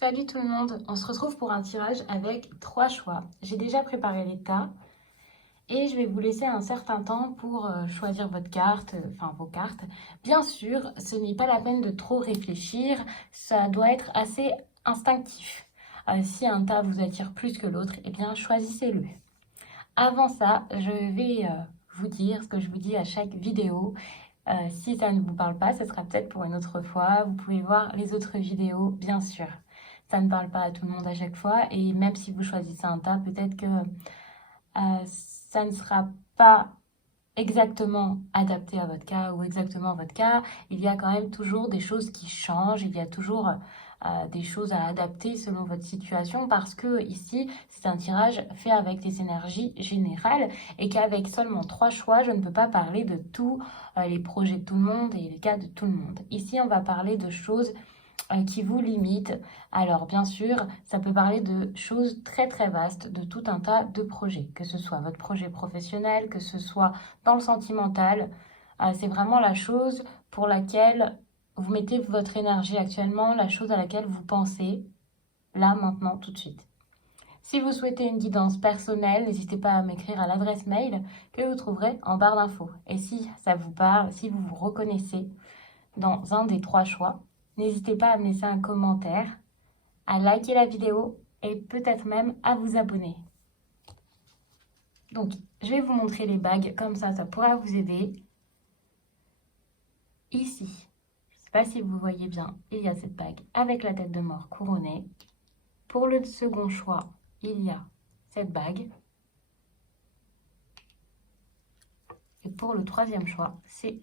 Salut tout le monde, on se retrouve pour un tirage avec 3 choix. J'ai déjà préparé les tas et je vais vous laisser un certain temps pour choisir votre carte, enfin vos cartes. Bien sûr, ce n'est pas la peine de trop réfléchir, ça doit être assez instinctif. Si un tas vous attire plus que l'autre, eh bien choisissez-le. Avant ça, je vais vous dire ce que je vous dis à chaque vidéo. Si ça ne vous parle pas, ce sera peut-être pour une autre fois. Vous pouvez voir les autres vidéos, bien sûr. Ça ne parle pas à tout le monde à chaque fois. Et même si vous choisissez un tas, peut-être que ça ne sera pas exactement adapté à votre cas ou exactement à votre cas. Il y a quand même toujours des choses qui changent. Il y a toujours des choses à adapter selon votre situation parce que ici, c'est un tirage fait avec des énergies générales et qu'avec seulement 3 choix, je ne peux pas parler de tous les projets de tout le monde et les cas de tout le monde. Ici, on va parler de choses qui vous limitent. Alors bien sûr, ça peut parler de choses très très vastes, de tout un tas de projets, que ce soit votre projet professionnel, que ce soit dans le sentimental. C'est vraiment la chose pour laquelle vous mettez votre énergie actuellement, la chose à laquelle vous pensez, là, maintenant, tout de suite. Si vous souhaitez une guidance personnelle, n'hésitez pas à m'écrire à l'adresse mail que vous trouverez en barre d'infos. Et si ça vous parle, si vous vous reconnaissez dans un des 3 choix, n'hésitez pas à me laisser un commentaire, à liker la vidéo et peut-être même à vous abonner. Donc, je vais vous montrer les bagues, comme ça pourra vous aider. Ici, je ne sais pas si vous voyez bien, il y a cette bague avec la tête de mort couronnée. Pour le second choix, il y a cette bague. Et pour le troisième choix, c'est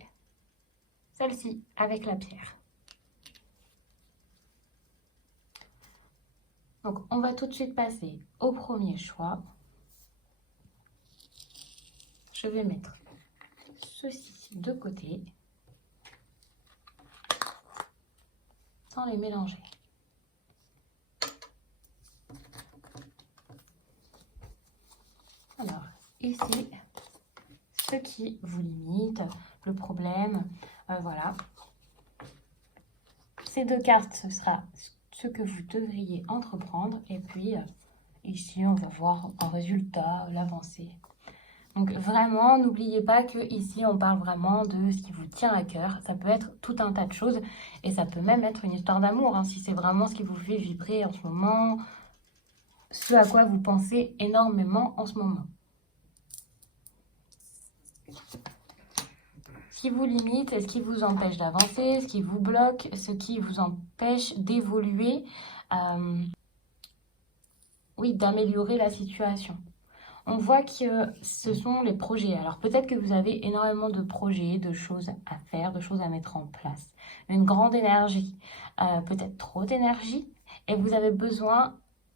celle-ci avec la pierre. Donc, on va tout de suite passer au premier choix. Je vais mettre ceci de côté, sans les mélanger. Alors, ici, ce qui vous limite, le problème, voilà. Ces 2 cartes, ce sera ce que vous devriez entreprendre. Et puis, ici, on va voir un résultat, l'avancée. Donc vraiment, n'oubliez pas que ici on parle vraiment de ce qui vous tient à cœur. Ça peut être tout un tas de choses et ça peut même être une histoire d'amour, hein, si c'est vraiment ce qui vous fait vibrer en ce moment, ce à quoi vous pensez énormément en ce moment. Ce qui vous limite, ce qui vous empêche d'avancer, ce qui vous bloque, ce qui vous empêche d'évoluer, oui, d'améliorer la situation. On voit que ce sont les projets. Alors peut-être que vous avez énormément de projets, de choses à faire, de choses à mettre en place. Une grande énergie, peut-être trop d'énergie, et vous avez besoin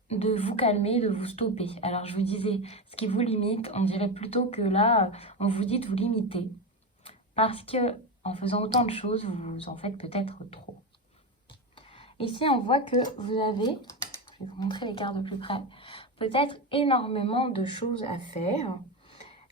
de vous calmer, de vous stopper. Alors je vous disais, ce qui vous limite, on dirait plutôt que là, on vous dit de vous limiter. Parce que en faisant autant de choses, vous en faites peut-être trop. Ici, on voit que vous avez, je vais vous montrer les cartes de plus près, peut-être énormément de choses à faire,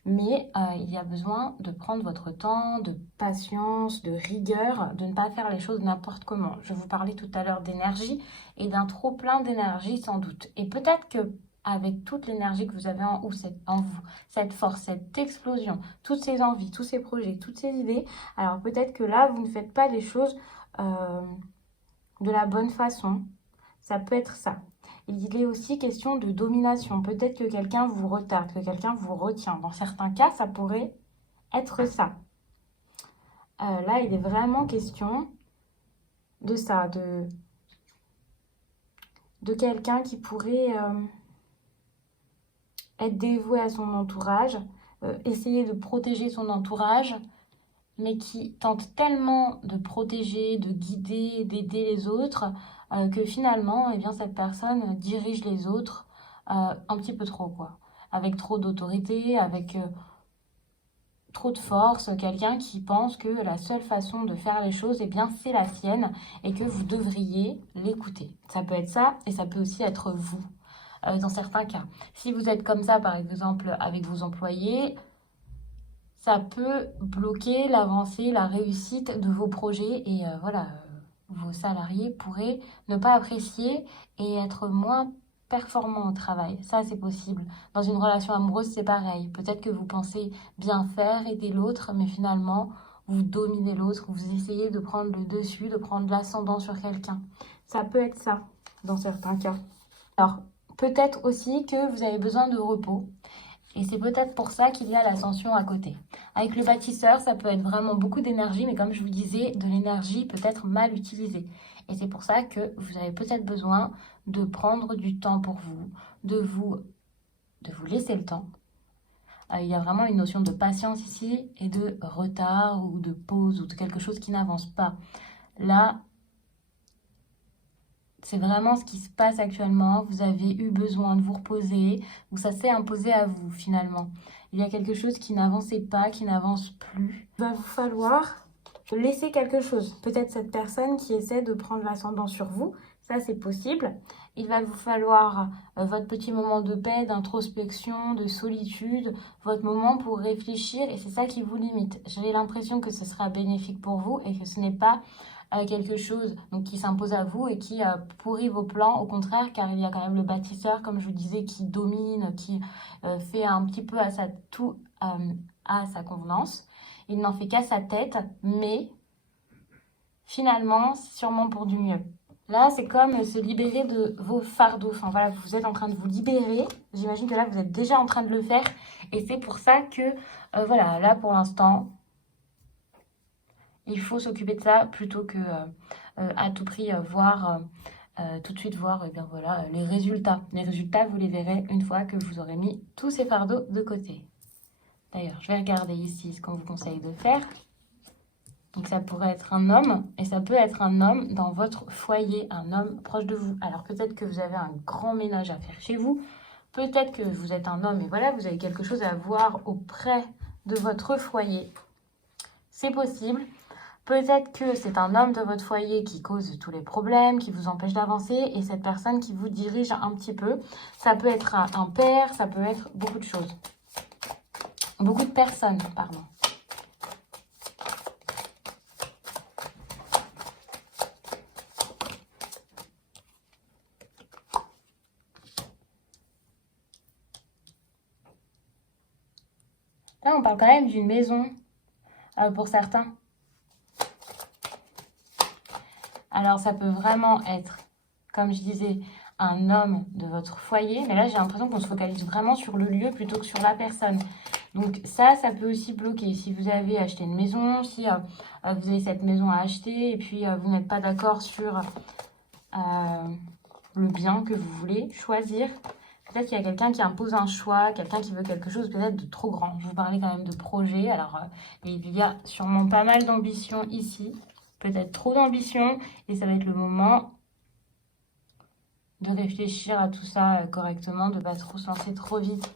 mais il y a besoin de prendre votre temps, de patience, de rigueur, de ne pas faire les choses n'importe comment. Je vous parlais tout à l'heure d'énergie et d'un trop plein d'énergie sans doute. Et peut-être que avec toute l'énergie que vous avez en vous, cette force, cette explosion, toutes ces envies, tous ces projets, toutes ces idées, alors peut-être que là, vous ne faites pas les choses de la bonne façon. Ça peut être ça. Il est aussi question de domination. Peut-être que quelqu'un vous retarde, que quelqu'un vous retient. Dans certains cas, ça pourrait être ça. Là, il est vraiment question de ça, de quelqu'un qui pourrait être dévoué à son entourage, essayer de protéger son entourage, mais qui tente tellement de protéger, de guider, d'aider les autres, que finalement, eh bien, cette personne dirige les autres un petit peu trop, quoi. Avec trop d'autorité, avec trop de force, quelqu'un qui pense que la seule façon de faire les choses, eh bien, c'est la sienne et que vous devriez l'écouter. Ça peut être ça et ça peut aussi être vous, dans certains cas. Si vous êtes comme ça, par exemple, avec vos employés, ça peut bloquer l'avancée, la réussite de vos projets et voilà, vos salariés pourraient ne pas apprécier et être moins performants au travail. Ça, c'est possible. Dans une relation amoureuse, c'est pareil. Peut-être que vous pensez bien faire, aider l'autre, mais finalement, vous dominez l'autre, vous essayez de prendre le dessus, de prendre l'ascendant sur quelqu'un. Ça peut être ça, dans certains cas. Alors, peut-être aussi que vous avez besoin de repos. Et c'est peut-être pour ça qu'il y a l'ascension à côté. Avec le bâtisseur, ça peut être vraiment beaucoup d'énergie, mais comme je vous disais, de l'énergie peut-être mal utilisée. Et c'est pour ça que vous avez peut-être besoin de prendre du temps pour vous, de vous laisser le temps. Il y a vraiment une notion de patience ici et de retard ou de pause ou de quelque chose qui n'avance pas. Là, c'est vraiment ce qui se passe actuellement. Vous avez eu besoin de vous reposer, ou ça s'est imposé à vous finalement. Il y a quelque chose qui n'avançait pas, qui n'avance plus. Il va vous falloir laisser quelque chose. Peut-être cette personne qui essaie de prendre l'ascendant sur vous, ça c'est possible. Il va vous falloir votre petit moment de paix, d'introspection, de solitude, votre moment pour réfléchir, et c'est ça qui vous limite. J'ai l'impression que ce sera bénéfique pour vous et que ce n'est pas quelque chose donc, qui s'impose à vous et qui pourrit vos plans, au contraire, car il y a quand même le bâtisseur, comme je vous disais, qui domine, qui fait un petit peu tout à sa convenance. Il n'en fait qu'à sa tête, mais finalement, c'est sûrement pour du mieux. Là, c'est comme se libérer de vos fardeaux. Enfin voilà, vous êtes en train de vous libérer. J'imagine que là, vous êtes déjà en train de le faire. Et c'est pour ça que, voilà, là, pour l'instant, il faut s'occuper de ça plutôt que à tout prix voir tout de suite voir eh bien, voilà, les résultats. Les résultats, vous les verrez une fois que vous aurez mis tous ces fardeaux de côté. D'ailleurs, je vais regarder ici ce qu'on vous conseille de faire. Donc ça pourrait être un homme, et ça peut être un homme dans votre foyer, un homme proche de vous. Alors peut-être que vous avez un grand ménage à faire chez vous, peut-être que vous êtes un homme et voilà, vous avez quelque chose à voir auprès de votre foyer. C'est possible. Peut-être que c'est un homme de votre foyer qui cause tous les problèmes, qui vous empêche d'avancer, et cette personne qui vous dirige un petit peu. Ça peut être un père, ça peut être beaucoup de choses. Beaucoup de personnes, pardon. Là, on parle quand même d'une maison pour certains. Alors, ça peut vraiment être, comme je disais, un homme de votre foyer. Mais là, j'ai l'impression qu'on se focalise vraiment sur le lieu plutôt que sur la personne. Donc ça peut aussi bloquer. Si vous avez acheté une maison, si vous avez cette maison à acheter et puis vous n'êtes pas d'accord sur le bien que vous voulez choisir, peut-être qu'il y a quelqu'un qui impose un choix, quelqu'un qui veut quelque chose peut-être de trop grand. Je vous parlais quand même de projet. Alors, il y a sûrement pas mal d'ambition ici. Peut-être trop d'ambition. Et ça va être le moment de réfléchir à tout ça correctement, de ne pas trop se lancer trop vite.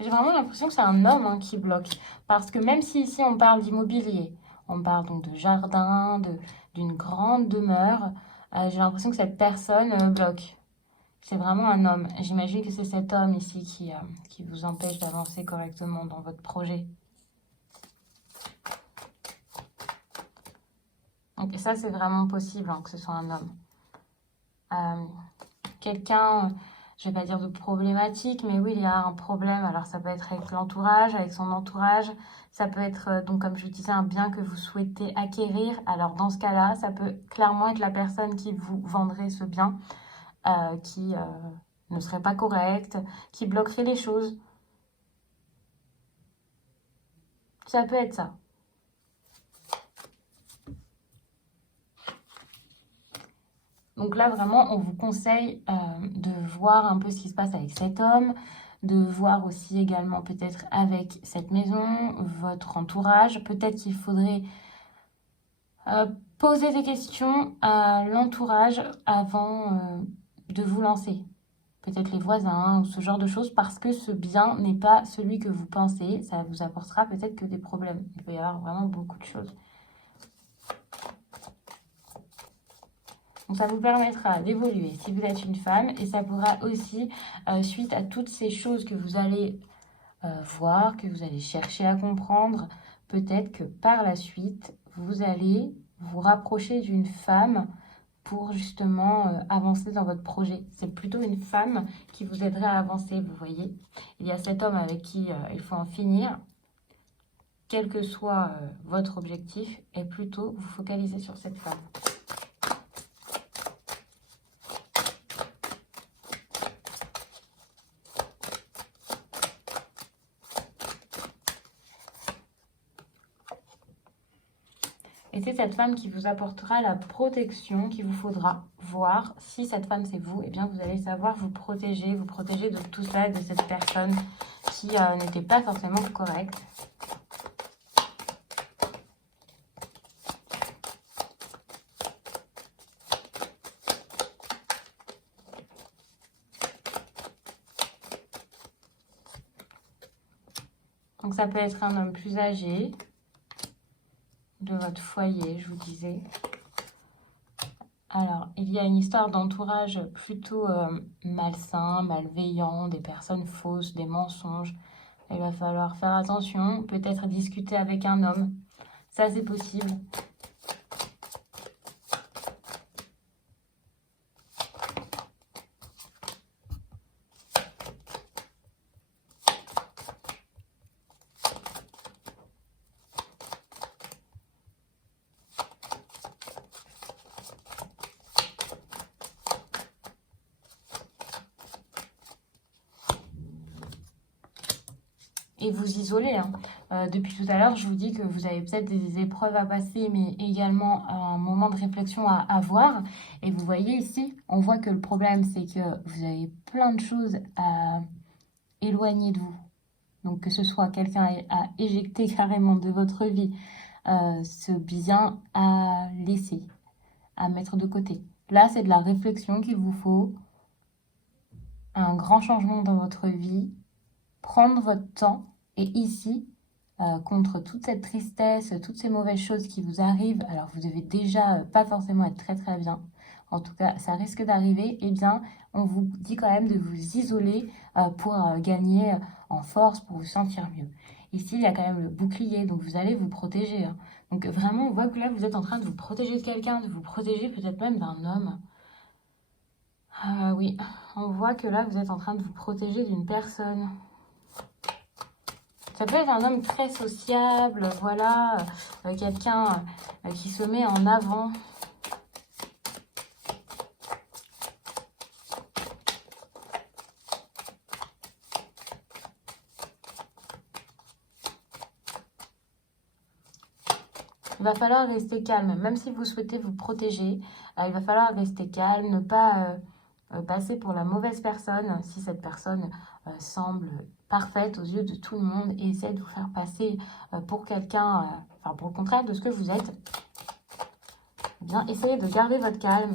J'ai vraiment l'impression que c'est un homme qui bloque. Parce que même si ici on parle d'immobilier, on parle donc de jardin, d'une grande demeure, j'ai l'impression que cette personne bloque. C'est vraiment un homme. J'imagine que c'est cet homme ici qui vous empêche d'avancer correctement dans votre projet. Donc ça, c'est vraiment possible que ce soit un homme. Quelqu'un, je vais pas dire de problématique, mais oui, il y a un problème. Alors ça peut être avec l'entourage, avec son entourage. Ça peut être, donc comme je vous disais, un bien que vous souhaitez acquérir. Alors dans ce cas-là, ça peut clairement être la personne qui vous vendrait ce bien, qui ne serait pas correcte, qui bloquerait les choses. Ça peut être ça. Donc là, vraiment, on vous conseille de voir un peu ce qui se passe avec cet homme, de voir aussi également peut-être avec cette maison, votre entourage. Peut-être qu'il faudrait poser des questions à l'entourage avant de vous lancer. Peut-être les voisins ou ce genre de choses, parce que ce bien n'est pas celui que vous pensez. Ça vous apportera peut-être que des problèmes. Il peut y avoir vraiment beaucoup de choses. Donc ça vous permettra d'évoluer si vous êtes une femme, et ça pourra aussi, suite à toutes ces choses que vous allez voir, que vous allez chercher à comprendre, peut-être que par la suite, vous allez vous rapprocher d'une femme pour justement avancer dans votre projet. C'est plutôt une femme qui vous aiderait à avancer, vous voyez. Il y a cet homme avec qui il faut en finir, quel que soit votre objectif, et plutôt vous focaliser sur cette femme. Et c'est cette femme qui vous apportera la protection qu'il vous faudra voir. Si cette femme c'est vous, eh bien vous allez savoir vous protéger de tout ça, de cette personne qui n'était pas forcément correcte. Donc ça peut être un homme plus âgé, de votre foyer, je vous disais. Alors, il y a une histoire d'entourage plutôt malsain, malveillant, des personnes fausses, des mensonges. Il va falloir faire attention, peut-être discuter avec un homme. Ça, c'est possible. Et vous isoler. Depuis tout à l'heure, je vous dis que vous avez peut-être des épreuves à passer, mais également un moment de réflexion à avoir. Et vous voyez ici, on voit que le problème, c'est que vous avez plein de choses à éloigner de vous. Donc que ce soit quelqu'un à éjecter carrément de votre vie, ce bien à laisser, à mettre de côté. Là, c'est de la réflexion qu'il vous faut, un grand changement dans votre vie, prendre votre temps. Et ici, contre toute cette tristesse, toutes ces mauvaises choses qui vous arrivent, alors vous devez déjà pas forcément être très très bien, en tout cas ça risque d'arriver, eh bien on vous dit quand même de vous isoler pour gagner en force, pour vous sentir mieux. Ici il y a quand même le bouclier, donc vous allez vous protéger. Donc vraiment on voit que là vous êtes en train de vous protéger de quelqu'un, de vous protéger peut-être même d'un homme. Oui, on voit que là vous êtes en train de vous protéger d'une personne. Ça peut être un homme très sociable, voilà, quelqu'un qui se met en avant. Il va falloir rester calme, même si vous souhaitez vous protéger, il va falloir rester calme, ne pas passer pour la mauvaise personne si cette personne semble parfaite aux yeux de tout le monde et essaie de vous faire passer pour quelqu'un, enfin pour le contraire de ce que vous êtes. Eh bien, essayez de garder votre calme.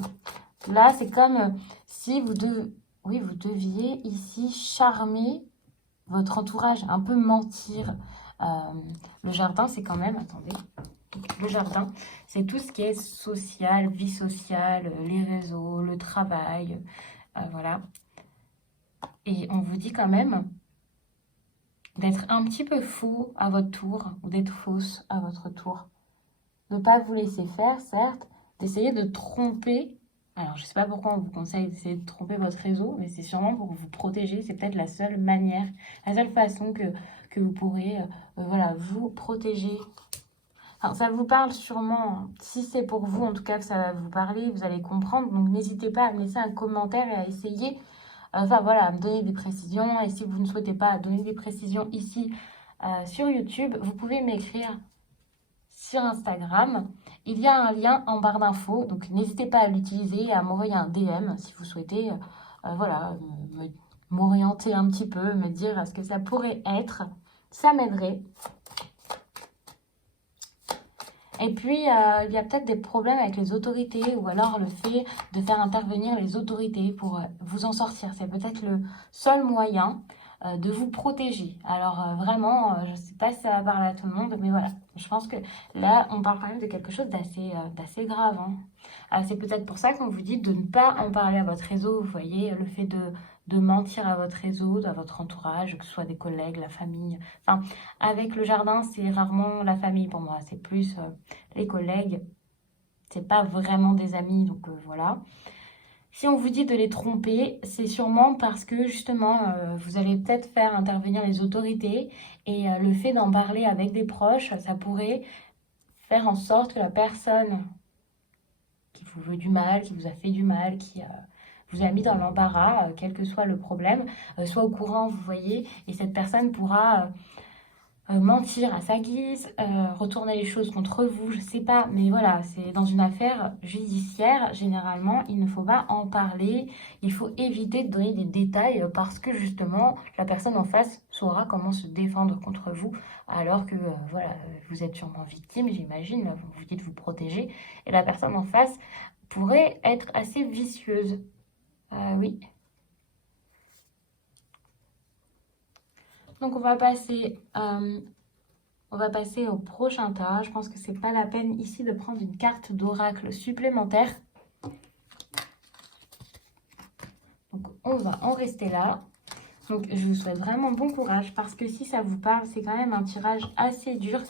Là, c'est comme si vous deviez ici charmer votre entourage, un peu mentir. Le jardin, c'est quand même, attendez, le jardin, c'est tout ce qui est social, vie sociale, les réseaux, le travail, voilà. Et on vous dit quand même d'être un petit peu faux à votre tour, ou d'être fausse à votre tour. Ne pas vous laisser faire, certes, d'essayer de tromper. Alors, je ne sais pas pourquoi on vous conseille d'essayer de tromper votre réseau, mais c'est sûrement pour vous protéger. C'est peut-être la seule manière, la seule façon que vous pourrez voilà, vous protéger. Enfin, ça vous parle sûrement. Si c'est pour vous, en tout cas, que ça va vous parler, vous allez comprendre. Donc, n'hésitez pas à me laisser un commentaire et à essayer, enfin voilà, à me donner des précisions. Et si vous ne souhaitez pas donner des précisions ici sur YouTube, vous pouvez m'écrire sur Instagram. Il y a un lien en barre d'infos, donc n'hésitez pas à l'utiliser et à m'envoyer un DM si vous souhaitez voilà, m'orienter un petit peu, me dire ce que ça pourrait être. Ça m'aiderait. Et puis, il y a peut-être des problèmes avec les autorités ou alors le fait de faire intervenir les autorités pour vous en sortir. C'est peut-être le seul moyen de vous protéger. Alors vraiment, je ne sais pas si ça va parler à tout le monde, mais voilà. Je pense que là, on parle quand même de quelque chose d'assez grave. Hein. C'est peut-être pour ça qu'on vous dit de ne pas en parler à votre réseau. Vous voyez, le fait de mentir à votre réseau, à votre entourage, que ce soit des collègues, la famille. Enfin, avec le jardin, c'est rarement la famille pour moi, c'est plus les collègues. C'est pas vraiment des amis, donc voilà. Si on vous dit de les tromper, c'est sûrement parce que justement, vous allez peut-être faire intervenir les autorités et le fait d'en parler avec des proches, ça pourrait faire en sorte que la personne qui vous veut du mal, qui vous a fait du mal, qui vous a mis dans l'embarras, quel que soit le problème, soit au courant, vous voyez, et cette personne pourra mentir à sa guise, retourner les choses contre vous, je sais pas, mais voilà, c'est dans une affaire judiciaire, généralement, il ne faut pas en parler, il faut éviter de donner des détails parce que justement, la personne en face saura comment se défendre contre vous, alors que, voilà, vous êtes sûrement victime, j'imagine, vous vous dites vous protéger, et la personne en face pourrait être assez vicieuse. Oui. Donc on va passer au prochain tas. Je pense que c'est pas la peine ici de prendre une carte d'oracle supplémentaire. Donc on va en rester là. Donc je vous souhaite vraiment bon courage parce que si ça vous parle, c'est quand même un tirage assez dur.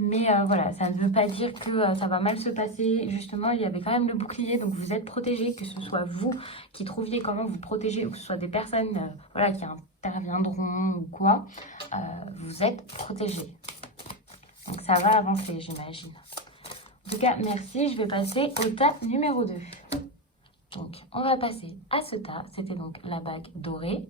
Mais voilà, ça ne veut pas dire que ça va mal se passer. Justement, il y avait quand même le bouclier, donc vous êtes protégés, que ce soit vous qui trouviez comment vous protéger ou que ce soit des personnes voilà, qui interviendront ou quoi. Vous êtes protégés. Donc ça va avancer, j'imagine. En tout cas, merci. Je vais passer au tas numéro 2. Donc, on va passer à ce tas. C'était donc la bague dorée.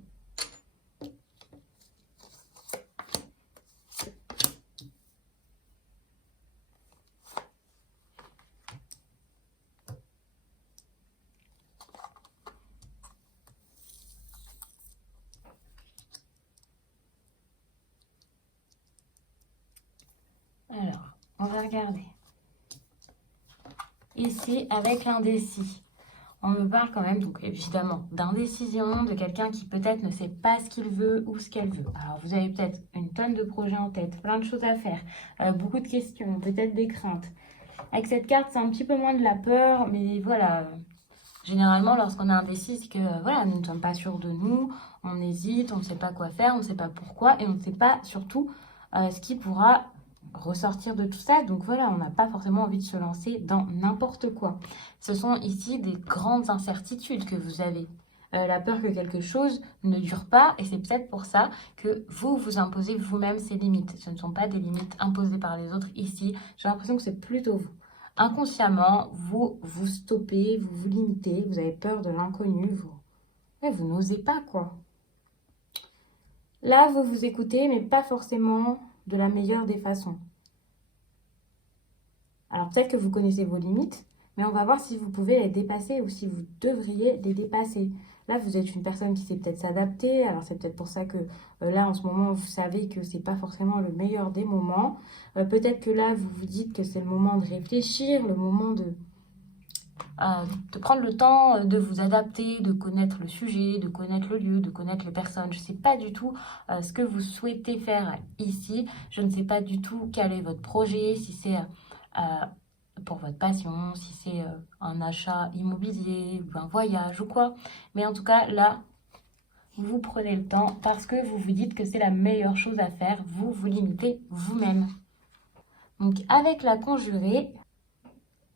Alors, on va regarder. Ici, avec l'indécis. On me parle quand même, donc évidemment, d'indécision, de quelqu'un qui peut-être ne sait pas ce qu'il veut ou ce qu'elle veut. Alors, vous avez peut-être une tonne de projets en tête, plein de choses à faire, beaucoup de questions, peut-être des craintes. Avec cette carte, c'est un petit peu moins de la peur, mais voilà. Généralement, lorsqu'on est indécis, c'est que voilà, nous ne sommes pas sûrs de nous, on hésite, on ne sait pas quoi faire, on ne sait pas pourquoi, et on ne sait pas surtout ce qui pourra ressortir de tout ça. Donc voilà, on n'a pas forcément envie de se lancer dans n'importe quoi. Ce sont ici des grandes incertitudes que vous avez. La peur que quelque chose ne dure pas, et c'est peut-être pour ça que vous vous imposez vous-même ces limites. Ce ne sont pas des limites imposées par les autres ici. J'ai l'impression que c'est plutôt vous. Inconsciemment, vous vous stoppez, vous vous limitez, vous avez peur de l'inconnu, vous n'osez pas quoi. Là, vous vous écoutez, mais pas forcément de la meilleure des façons. Alors peut-être que vous connaissez vos limites, mais on va voir si vous pouvez les dépasser ou si vous devriez les dépasser. Là, vous êtes une personne qui sait peut-être s'adapter, alors c'est peut-être pour ça que là, en ce moment, vous savez que c'est pas forcément le meilleur des moments. Peut-être que là, vous vous dites que c'est le moment de réfléchir, le moment de prendre le temps de vous adapter, de connaître le sujet, de connaître le lieu, de connaître les personnes. Je ne sais pas du tout ce que vous souhaitez faire ici. Je ne sais pas du tout quel est votre projet, si c'est pour votre passion, si c'est un achat immobilier ou un voyage ou quoi. Mais en tout cas, là, vous prenez le temps parce que vous vous dites que c'est la meilleure chose à faire. Vous vous limitez vous-même. Donc, avec la conjurée,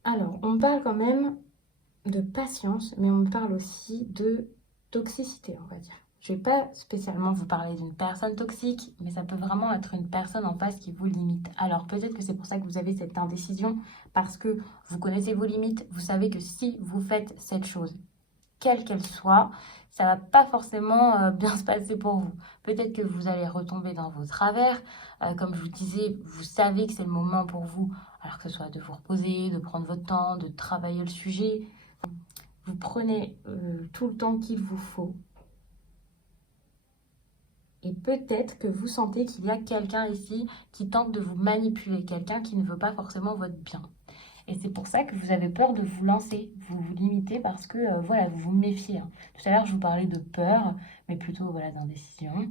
alors, on parle quand même de patience, mais on me parle aussi de toxicité, on va dire. Je ne vais pas spécialement vous parler d'une personne toxique, mais ça peut vraiment être une personne en face qui vous limite. Alors peut-être que c'est pour ça que vous avez cette indécision, parce que vous connaissez vos limites, vous savez que si vous faites cette chose, quelle qu'elle soit, ça va pas forcément bien se passer pour vous. Peut-être que vous allez retomber dans vos travers. Comme je vous disais, vous savez que c'est le moment pour vous, alors que ce soit de vous reposer, de prendre votre temps, de travailler le sujet. Vous prenez tout le temps qu'il vous faut. Et peut-être que vous sentez qu'il y a quelqu'un ici qui tente de vous manipuler, quelqu'un qui ne veut pas forcément votre bien. Et c'est pour ça que vous avez peur de vous lancer, vous vous limitez parce que voilà, vous vous méfiez. Hein. Tout à l'heure, je vous parlais de peur, mais plutôt voilà, d'indécision.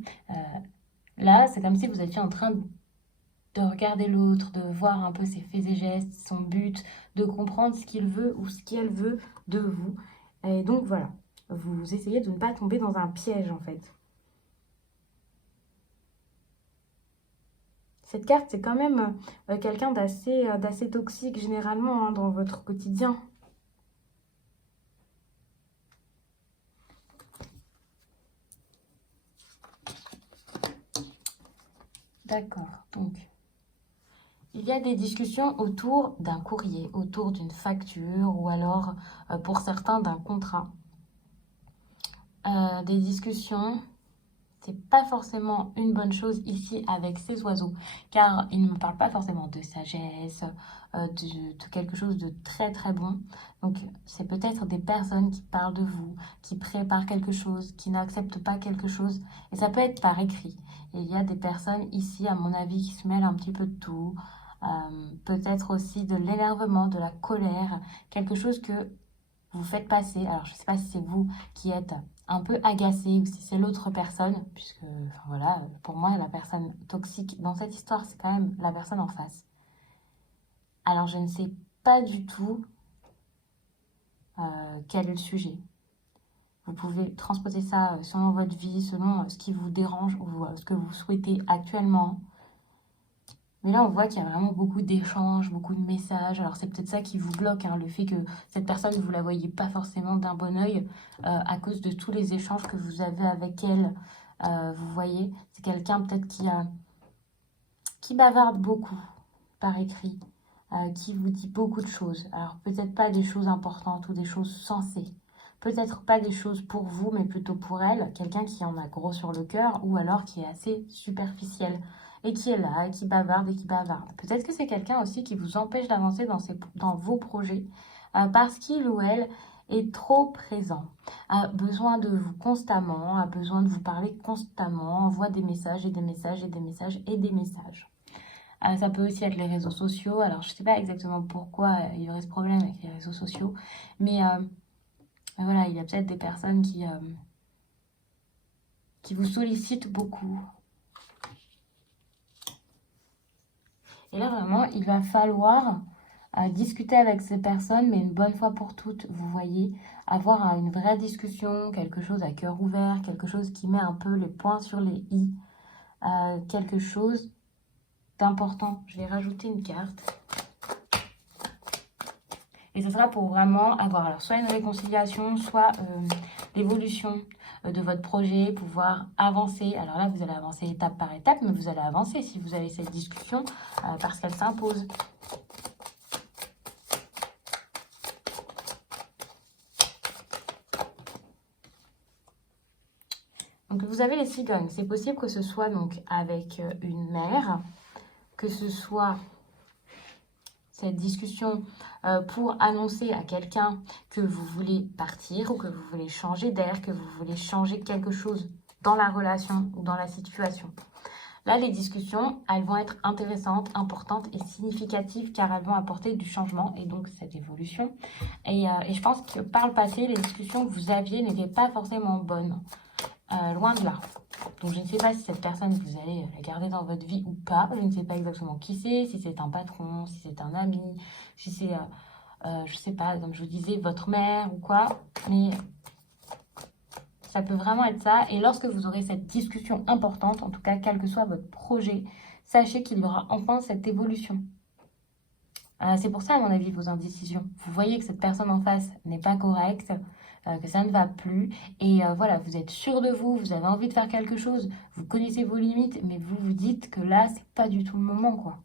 Là, c'est comme si vous étiez en train de regarder l'autre, de voir un peu ses faits et gestes, son but, de comprendre ce qu'il veut ou ce qu'elle veut de vous. Et donc voilà, vous essayez de ne pas tomber dans un piège en fait. Cette carte, c'est quand même quelqu'un d'assez toxique généralement hein, dans votre quotidien. D'accord, donc il y a des discussions autour d'un courrier, autour d'une facture ou alors pour certains d'un contrat. Des discussions, c'est pas forcément une bonne chose ici avec ces oiseaux, car ils ne me parlent pas forcément de sagesse, de quelque chose de très très bon. Donc c'est peut-être des personnes qui parlent de vous, qui préparent quelque chose, qui n'acceptent pas quelque chose, et ça peut être par écrit. Et il y a des personnes ici, à mon avis, qui se mêlent un petit peu de tout, peut-être aussi de l'énervement, de la colère, quelque chose que vous faites passer. Alors je ne sais pas si c'est vous qui êtes un peu agacé ou si c'est l'autre personne, puisque enfin, voilà, pour moi la personne toxique dans cette histoire c'est quand même la personne en face. Alors je ne sais pas du tout quel est le sujet. Vous pouvez transposer ça selon votre vie, selon ce qui vous dérange ou ce que vous souhaitez actuellement. Mais là, on voit qu'il y a vraiment beaucoup d'échanges, beaucoup de messages. Alors, c'est peut-être ça qui vous bloque, hein, le fait que cette personne, vous ne la voyez pas forcément d'un bon oeil à cause de tous les échanges que vous avez avec elle. Vous voyez, c'est quelqu'un peut-être qui bavarde beaucoup par écrit, qui vous dit beaucoup de choses. Alors, peut-être pas des choses importantes ou des choses sensées. Peut-être pas des choses pour vous, mais plutôt pour elle. Quelqu'un qui en a gros sur le cœur ou alors qui est assez superficiel et qui est là, et qui bavarde et qui bavarde. Peut-être que c'est quelqu'un aussi qui vous empêche d'avancer dans vos projets parce qu'il ou elle est trop présent, a besoin de vous constamment, a besoin de vous parler constamment, envoie des messages et des messages et des messages et des messages. Ça peut aussi être les réseaux sociaux. Alors, je ne sais pas exactement pourquoi il y aurait ce problème avec les réseaux sociaux, mais voilà, il y a peut-être des personnes qui vous sollicitent beaucoup. Et là, vraiment, il va falloir discuter avec ces personnes, mais une bonne fois pour toutes, vous voyez, avoir une vraie discussion, quelque chose à cœur ouvert, quelque chose qui met un peu les points sur les i, quelque chose d'important. Je vais rajouter une carte. Et ce sera pour vraiment avoir alors, soit une réconciliation, soit l'évolution de votre projet, pouvoir avancer. Alors là, vous allez avancer étape par étape, mais vous allez avancer si vous avez cette discussion parce qu'elle s'impose. Donc vous avez les cigognes. C'est possible que ce soit donc avec une mère, que ce soit cette discussion pour annoncer à quelqu'un que vous voulez partir ou que vous voulez changer d'air, que vous voulez changer quelque chose dans la relation ou dans la situation. Là, les discussions, elles vont être intéressantes, importantes et significatives car elles vont apporter du changement et donc cette évolution. Et je pense que par le passé, les discussions que vous aviez n'étaient pas forcément bonnes. Loin de là. Donc, je ne sais pas si cette personne, vous allez la garder dans votre vie ou pas. Je ne sais pas exactement qui c'est, si c'est un patron, si c'est un ami, si c'est, je ne sais pas, comme je vous disais, votre mère ou quoi. Mais ça peut vraiment être ça. Et lorsque vous aurez cette discussion importante, en tout cas, quel que soit votre projet, sachez qu'il y aura enfin cette évolution. C'est pour ça, à mon avis, vos indécisions. Vous voyez que cette personne en face n'est pas correcte, que ça ne va plus. Et voilà, vous êtes sûr de vous, vous avez envie de faire quelque chose, vous connaissez vos limites, mais vous vous dites que là, c'est pas du tout le moment, quoi.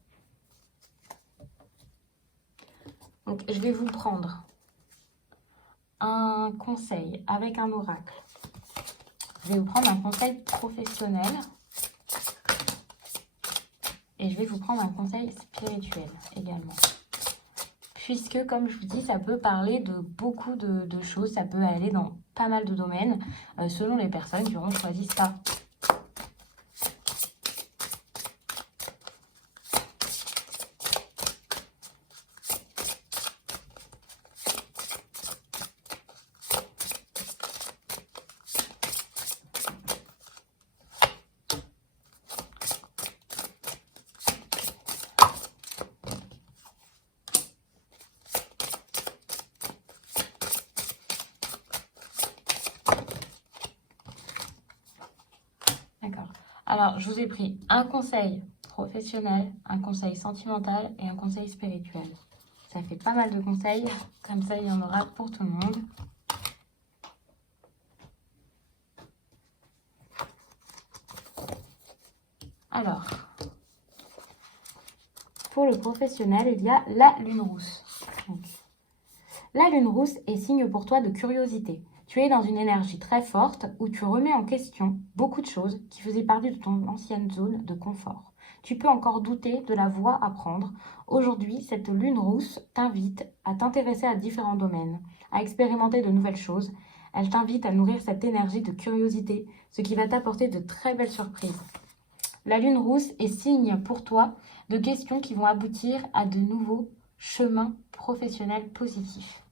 Donc, je vais vous prendre un conseil avec un oracle. Je vais vous prendre un conseil professionnel. Et je vais vous prendre un conseil spirituel également. Puisque, comme je vous dis, ça peut parler de beaucoup de choses, ça peut aller dans pas mal de domaines, selon les personnes qui auront choisi ça. Alors, je vous ai pris un conseil professionnel, un conseil sentimental et un conseil spirituel. Ça fait pas mal de conseils, comme ça il y en aura pour tout le monde. Alors, pour le professionnel, il y a la lune rousse. Donc, la lune rousse est signe pour toi de curiosité. Tu es dans une énergie très forte où tu remets en question beaucoup de choses qui faisaient partie de ton ancienne zone de confort. Tu peux encore douter de la voie à prendre. Aujourd'hui, cette lune rousse t'invite à t'intéresser à différents domaines, à expérimenter de nouvelles choses. Elle t'invite à nourrir cette énergie de curiosité, ce qui va t'apporter de très belles surprises. La lune rousse est signe pour toi de questions qui vont aboutir à de nouveaux chemins professionnels positifs.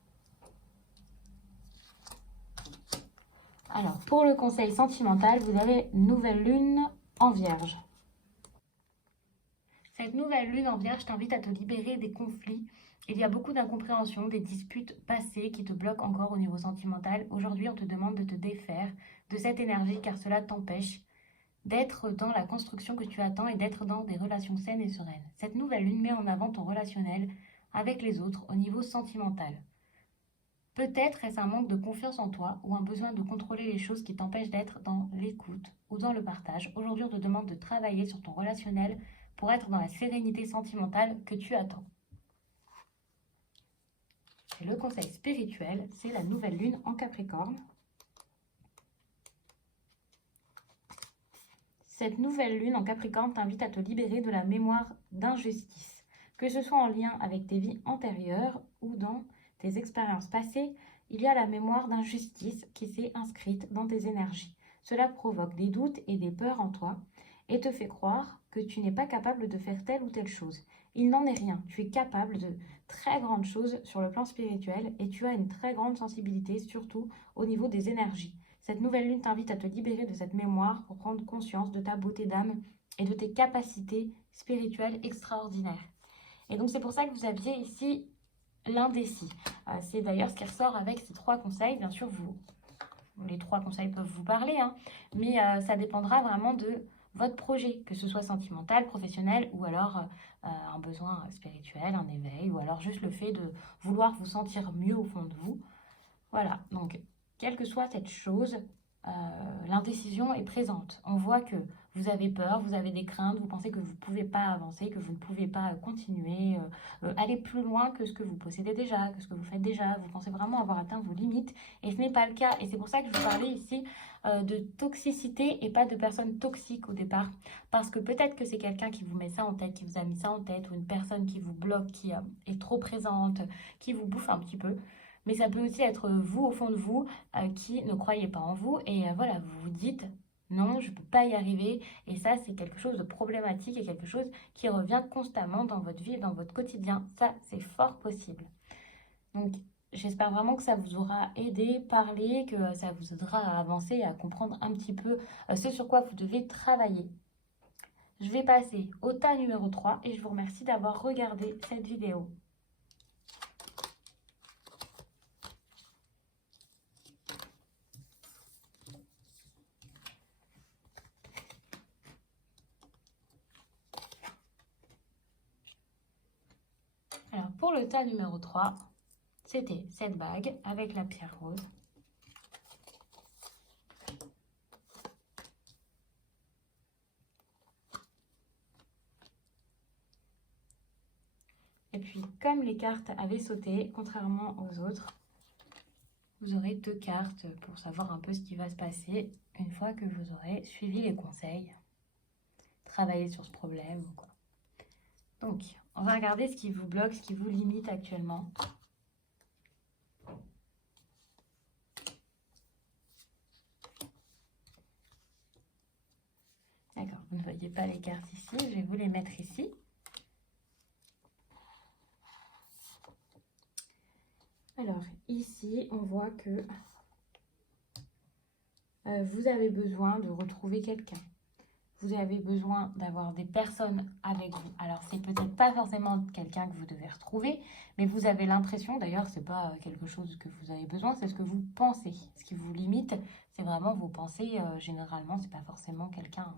Alors, pour le conseil sentimental, vous avez nouvelle lune en vierge. Cette nouvelle lune en vierge t'invite à te libérer des conflits. Il y a beaucoup d'incompréhensions, des disputes passées qui te bloquent encore au niveau sentimental. Aujourd'hui, on te demande de te défaire de cette énergie car cela t'empêche d'être dans la construction que tu attends et d'être dans des relations saines et sereines. Cette nouvelle lune met en avant ton relationnel avec les autres au niveau sentimental. Peut-être est-ce un manque de confiance en toi ou un besoin de contrôler les choses qui t'empêchent d'être dans l'écoute ou dans le partage. Aujourd'hui, on te demande de travailler sur ton relationnel pour être dans la sérénité sentimentale que tu attends. Et le conseil spirituel, c'est la nouvelle lune en Capricorne. Cette nouvelle lune en Capricorne t'invite à te libérer de la mémoire d'injustice, que ce soit en lien avec tes vies antérieures ou dans tes expériences passées. Il y a la mémoire d'injustice qui s'est inscrite dans tes énergies. Cela provoque des doutes et des peurs en toi et te fait croire que tu n'es pas capable de faire telle ou telle chose. Il n'en est rien. Tu es capable de très grandes choses sur le plan spirituel et tu as une très grande sensibilité, surtout au niveau des énergies. Cette nouvelle lune t'invite à te libérer de cette mémoire pour prendre conscience de ta beauté d'âme et de tes capacités spirituelles extraordinaires. Et donc c'est pour ça que vous aviez ici l'indécis. C'est d'ailleurs ce qui ressort avec ces 3 conseils. Bien sûr, les 3 conseils peuvent vous parler, hein, mais ça dépendra vraiment de votre projet, que ce soit sentimental, professionnel ou alors un besoin spirituel, un éveil, ou alors juste le fait de vouloir vous sentir mieux au fond de vous. Voilà, donc quelle que soit cette chose, l'indécision est présente. On voit que vous avez peur, vous avez des craintes, vous pensez que vous ne pouvez pas avancer, que vous ne pouvez pas continuer, aller plus loin que ce que vous possédez déjà, que ce que vous faites déjà. Vous pensez vraiment avoir atteint vos limites et ce n'est pas le cas. Et c'est pour ça que je vous parlais ici de toxicité et pas de personnes toxiques au départ. Parce que peut-être que c'est quelqu'un qui vous met ça en tête, qui vous a mis ça en tête, ou une personne qui vous bloque, qui est trop présente, qui vous bouffe un petit peu. Mais ça peut aussi être vous, au fond de vous, qui ne croyez pas en vous. Et voilà, vous vous dites, non, je ne peux pas y arriver. Et ça, c'est quelque chose de problématique et quelque chose qui revient constamment dans votre vie, dans votre quotidien. Ça, c'est fort possible. Donc, j'espère vraiment que ça vous aura aidé, parlé, que ça vous aidera à avancer et à comprendre un petit peu ce sur quoi vous devez travailler. Je vais passer au tas numéro 3 et je vous remercie d'avoir regardé cette vidéo. Alors, pour le tas numéro 3, c'était cette bague avec la pierre rose. Et puis, comme les cartes avaient sauté, contrairement aux autres, vous aurez 2 cartes pour savoir un peu ce qui va se passer une fois que vous aurez suivi les conseils, travaillé sur ce problème, quoi. Donc, on va regarder ce qui vous bloque, ce qui vous limite actuellement. D'accord, vous ne voyez pas les cartes ici, je vais vous les mettre ici. Alors, ici, on voit que vous avez besoin de retrouver quelqu'un. Vous avez besoin d'avoir des personnes avec vous. Alors, c'est peut-être pas forcément quelqu'un que vous devez retrouver, mais vous avez l'impression, d'ailleurs, c'est pas quelque chose que vous avez besoin, c'est ce que vous pensez. Ce qui vous limite, c'est vraiment vos pensées. Généralement, c'est pas forcément quelqu'un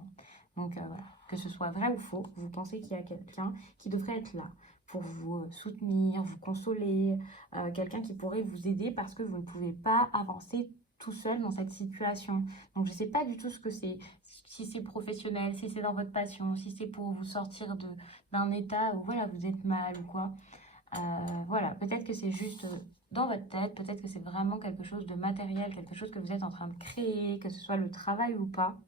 Donc voilà, que ce soit vrai ou faux, vous pensez qu'il y a quelqu'un qui devrait être là pour vous soutenir, vous consoler, quelqu'un qui pourrait vous aider parce que vous ne pouvez pas avancer tout seul dans cette situation. Donc je ne sais pas du tout ce que c'est, si c'est professionnel, si c'est dans votre passion, si c'est pour vous sortir d'un état où voilà, vous êtes mal ou quoi. Voilà, peut-être que c'est juste dans votre tête, peut-être que c'est vraiment quelque chose de matériel, quelque chose que vous êtes en train de créer, que ce soit le travail ou pas.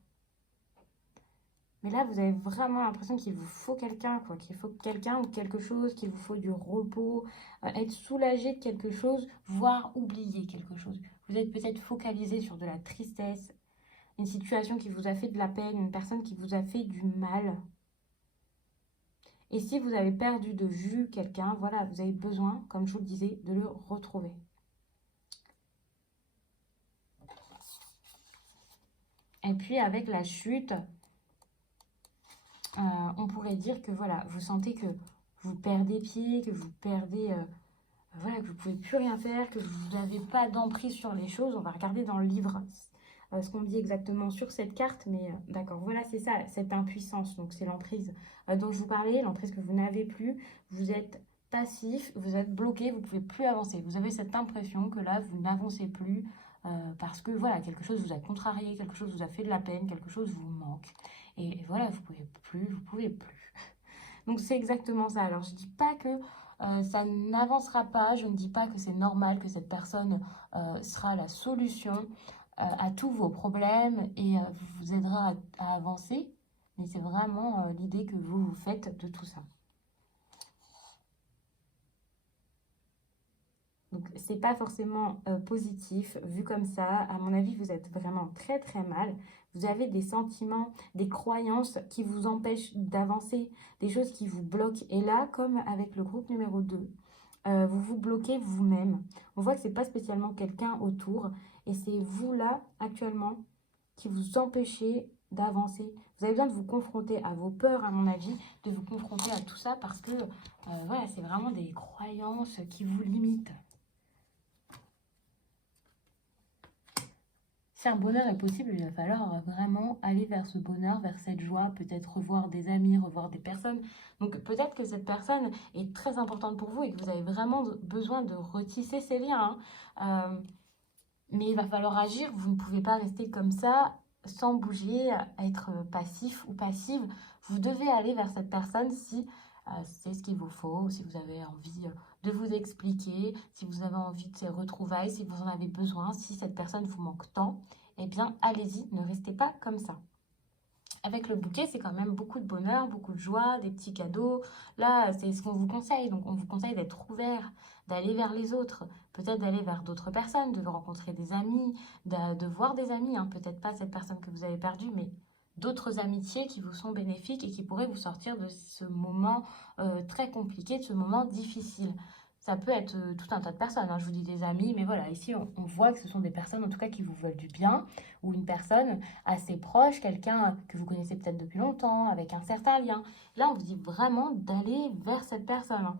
Mais là, vous avez vraiment l'impression qu'il vous faut quelqu'un, quoi, qu'il faut quelqu'un ou quelque chose, qu'il vous faut du repos, être soulagé de quelque chose, voire oublier quelque chose. Vous êtes peut-être focalisé sur de la tristesse, une situation qui vous a fait de la peine, une personne qui vous a fait du mal. Et si vous avez perdu de vue quelqu'un, voilà, vous avez besoin, comme je vous le disais, de le retrouver. Et puis avec la chute, on pourrait dire que voilà, vous sentez que vous perdez pied, que vous perdez, voilà, que vous ne pouvez plus rien faire, que vous n'avez pas d'emprise sur les choses. On va regarder dans le livre ce qu'on dit exactement sur cette carte, mais d'accord, voilà, c'est ça, cette impuissance. Donc c'est l'emprise dont je vous parlais, l'emprise que vous n'avez plus. Vous êtes passif, vous êtes bloqué, vous ne pouvez plus avancer. Vous avez cette impression que là, vous n'avancez plus parce que voilà, quelque chose vous a contrarié, quelque chose vous a fait de la peine, quelque chose vous manque. Et voilà, vous pouvez plus, vous pouvez plus. Donc c'est exactement ça. Alors je dis pas que ça n'avancera pas, je ne dis pas que c'est normal que cette personne sera la solution à tous vos problèmes et vous aidera à avancer, mais c'est vraiment l'idée que vous vous faites de tout ça. Donc c'est pas forcément positif vu comme ça. À mon avis, vous êtes vraiment très très mal. Vous avez des sentiments, des croyances qui vous empêchent d'avancer, des choses qui vous bloquent. Et là, comme avec le groupe numéro 2, vous vous bloquez vous-même. On voit que c'est pas spécialement quelqu'un autour et c'est vous là actuellement qui vous empêchez d'avancer. Vous avez besoin de vous confronter à vos peurs, à mon avis, de vous confronter à tout ça parce que voilà, c'est vraiment des croyances qui vous limitent. Si un bonheur est possible, il va falloir vraiment aller vers ce bonheur, vers cette joie, peut-être revoir des amis, revoir des personnes. Donc peut-être que cette personne est très importante pour vous et que vous avez vraiment besoin de retisser ces liens, hein. Mais il va falloir agir, vous ne pouvez pas rester comme ça sans bouger, être passif ou passive. Vous devez aller vers cette personne si c'est ce qu'il vous faut, si vous avez envie de vous expliquer, si vous avez envie de ces retrouvailles, si vous en avez besoin, si cette personne vous manque tant, eh bien allez-y, ne restez pas comme ça. Avec le bouquet, c'est quand même beaucoup de bonheur, beaucoup de joie, des petits cadeaux. Là, c'est ce qu'on vous conseille. Donc, on vous conseille d'être ouvert, d'aller vers les autres, peut-être d'aller vers d'autres personnes, de rencontrer des amis, de voir des amis, hein. Peut-être pas cette personne que vous avez perdue, mais d'autres amitiés qui vous sont bénéfiques et qui pourraient vous sortir de ce moment très compliqué, de ce moment difficile. Ça peut être tout un tas de personnes, hein. Je vous dis des amis, mais voilà, ici, on voit que ce sont des personnes, en tout cas, qui vous veulent du bien, ou une personne assez proche, quelqu'un que vous connaissez peut-être depuis longtemps, avec un certain lien. Là, on vous dit vraiment d'aller vers cette personne, hein.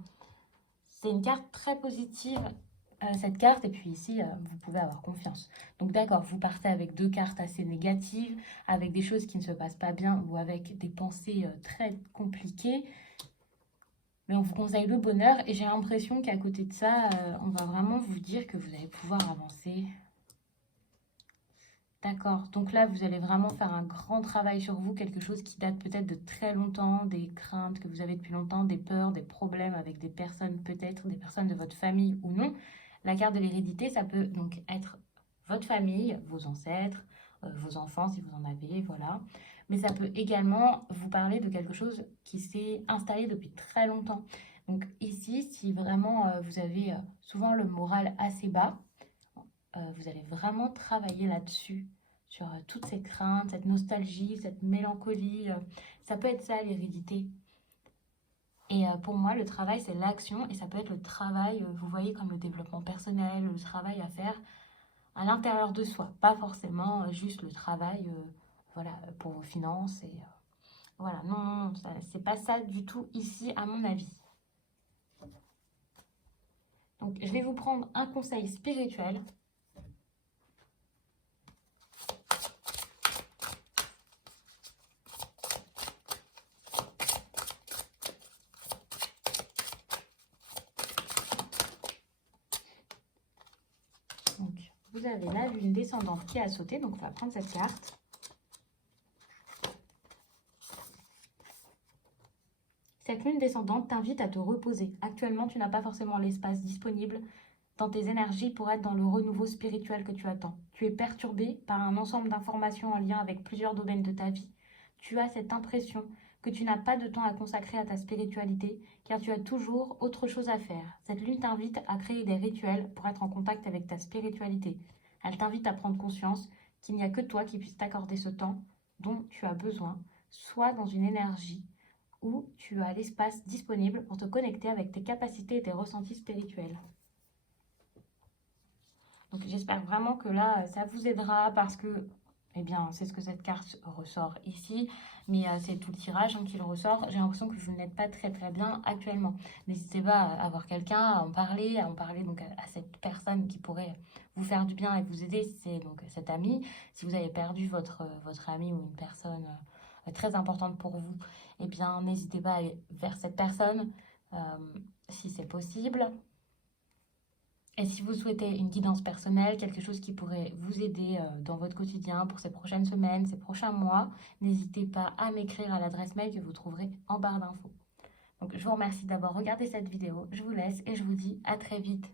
C'est une carte très positive, cette carte, et puis ici, vous pouvez avoir confiance. Donc d'accord, vous partez avec deux cartes assez négatives, avec des choses qui ne se passent pas bien, ou avec des pensées très compliquées, mais on vous conseille le bonheur, et j'ai l'impression qu'à côté de ça, on va vraiment vous dire que vous allez pouvoir avancer. D'accord, donc là, vous allez vraiment faire un grand travail sur vous, quelque chose qui date peut-être de très longtemps, des craintes que vous avez depuis longtemps, des peurs, des problèmes avec des personnes, peut-être des personnes de votre famille ou non. La carte de l'hérédité, ça peut donc être votre famille, vos ancêtres, vos enfants si vous en avez, voilà. Mais ça peut également vous parler de quelque chose qui s'est installé depuis très longtemps. Donc ici, si vraiment vous avez souvent le moral assez bas, vous allez vraiment travailler là-dessus, sur toutes ces craintes, cette nostalgie, cette mélancolie. Ça peut être ça l'hérédité. Et pour moi, le travail, c'est l'action et ça peut être le travail, vous voyez, comme le développement personnel, le travail à faire à l'intérieur de soi. Pas forcément juste le travail voilà, pour vos finances. Et, voilà, non, non, c'est pas ça du tout ici, à mon avis. Donc, je vais vous prendre un conseil spirituel. vous avez la lune descendante qui a sauté. Donc, on va prendre cette carte. Cette lune descendante t'invite à te reposer. Actuellement, tu n'as pas forcément l'espace disponible dans tes énergies pour être dans le renouveau spirituel que tu attends. Tu es perturbé par un ensemble d'informations en lien avec plusieurs domaines de ta vie. Tu as cette impression que tu n'as pas de temps à consacrer à ta spiritualité, car tu as toujours autre chose à faire. Cette lune t'invite à créer des rituels pour être en contact avec ta spiritualité. Elle t'invite à prendre conscience qu'il n'y a que toi qui puisse t'accorder ce temps dont tu as besoin, soit dans une énergie où tu as l'espace disponible pour te connecter avec tes capacités et tes ressentis spirituels. Donc j'espère vraiment que là, ça vous aidera parce que, eh bien, c'est ce que cette carte ressort ici, mais c'est tout le tirage qui le ressort. J'ai l'impression que vous n'êtes pas très très bien actuellement. N'hésitez pas à voir quelqu'un, à en parler donc à cette personne qui pourrait vous faire du bien et vous aider, si c'est donc cet ami. Si vous avez perdu votre ami ou une personne très importante pour vous, eh bien, n'hésitez pas à aller vers cette personne si c'est possible. Et si vous souhaitez une guidance personnelle, quelque chose qui pourrait vous aider dans votre quotidien pour ces prochaines semaines, ces prochains mois, n'hésitez pas à m'écrire à l'adresse mail que vous trouverez en barre d'infos. Donc je vous remercie d'avoir regardé cette vidéo, je vous laisse et je vous dis à très vite.